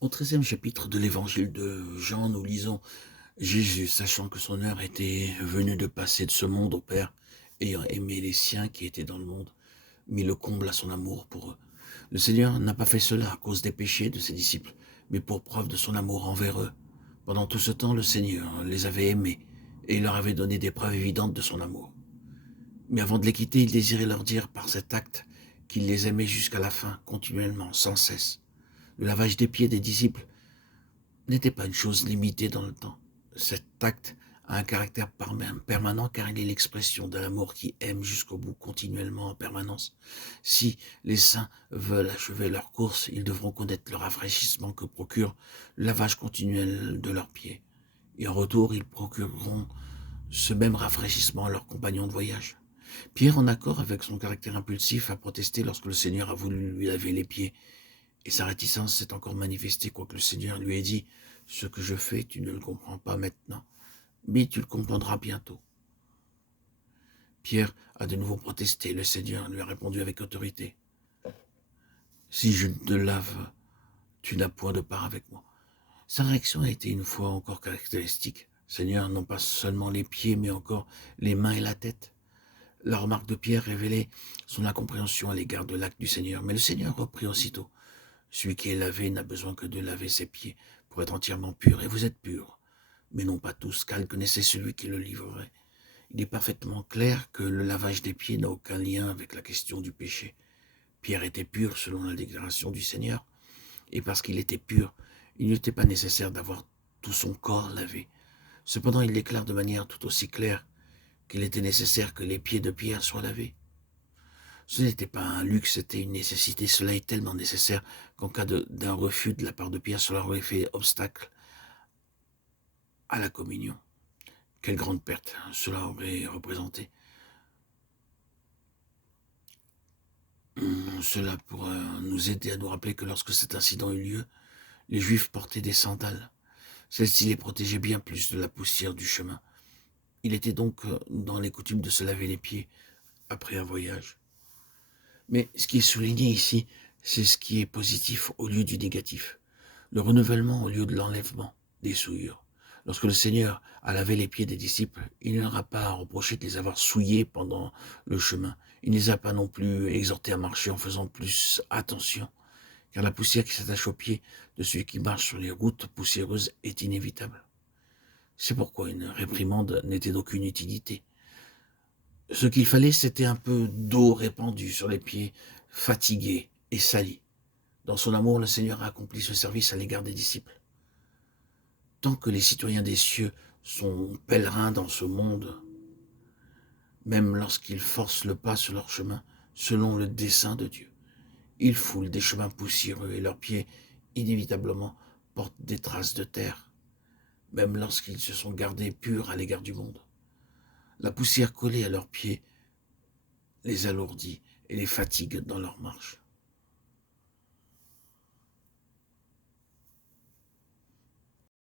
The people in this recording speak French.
Au 13e chapitre de l'évangile de Jean, nous lisons: Jésus, sachant que son heure était venue de passer de ce monde au Père, ayant aimé les siens qui étaient dans le monde, mit le comble à son amour pour eux. Le Seigneur n'a pas fait cela à cause des péchés de ses disciples, mais pour preuve de son amour envers eux. Pendant tout ce temps, le Seigneur les avait aimés et il leur avait donné des preuves évidentes de son amour. Mais avant de les quitter, il désirait leur dire par cet acte qu'il les aimait jusqu'à la fin, continuellement, sans cesse. Le lavage des pieds des disciples n'était pas une chose limitée dans le temps. Cet acte a un caractère permanent car il est l'expression d'un amour qui aime jusqu'au bout, continuellement, en permanence. Si les saints veulent achever leur course, ils devront connaître le rafraîchissement que procure le lavage continuel de leurs pieds. Et en retour, ils procureront ce même rafraîchissement à leurs compagnons de voyage. Pierre, en accord avec son caractère impulsif, a protesté lorsque le Seigneur a voulu lui laver les pieds. Et sa réticence s'est encore manifestée, quoique le Seigneur lui ait dit: ce que je fais, tu ne le comprends pas maintenant, mais tu le comprendras bientôt. Pierre a de nouveau protesté. Le Seigneur lui a répondu avec autorité: si je ne te lave, tu n'as point de part avec moi. Sa réaction a été une fois encore caractéristique. Seigneur, non pas seulement les pieds, mais encore les mains et la tête. La remarque de Pierre révélait son incompréhension à l'égard de l'acte du Seigneur. Mais le Seigneur reprit aussitôt: celui qui est lavé n'a besoin que de laver ses pieds pour être entièrement pur. Et vous êtes purs, mais non pas tous, car il connaissait celui qui le livrerait. Il est parfaitement clair que le lavage des pieds n'a aucun lien avec la question du péché. Pierre était pur selon la déclaration du Seigneur, et parce qu'il était pur, il n'était pas nécessaire d'avoir tout son corps lavé. Cependant, il déclare de manière tout aussi claire qu'il était nécessaire que les pieds de Pierre soient lavés. Ce n'était pas un luxe, c'était une nécessité. Cela est tellement nécessaire qu'en cas d'un refus de la part de Pierre, cela aurait fait obstacle à la communion. Quelle grande perte cela aurait représenté. Cela pourra nous aider à nous rappeler que lorsque cet incident eut lieu, les Juifs portaient des sandales. Celles-ci les protégeaient bien plus de la poussière du chemin. Il était donc dans les coutumes de se laver les pieds après un voyage. Mais ce qui est souligné ici, c'est ce qui est positif au lieu du négatif. Le renouvellement au lieu de l'enlèvement des souillures. Lorsque le Seigneur a lavé les pieds des disciples, il n'aura pas à reprocher de les avoir souillés pendant le chemin. Il ne les a pas non plus exhortés à marcher en faisant plus attention, car la poussière qui s'attache aux pieds de celui qui marche sur les routes poussiéreuses est inévitable. C'est pourquoi une réprimande n'était d'aucune utilité. Ce qu'il fallait, c'était un peu d'eau répandue sur les pieds, fatigués et salis. Dans son amour, le Seigneur a accompli ce service à l'égard des disciples. Tant que les citoyens des cieux sont pèlerins dans ce monde, même lorsqu'ils forcent le pas sur leur chemin, selon le dessein de Dieu, ils foulent des chemins poussiéreux et leurs pieds, inévitablement, portent des traces de terre, même lorsqu'ils se sont gardés purs à l'égard du monde. La poussière collée à leurs pieds les alourdit et les fatigue dans leur marche.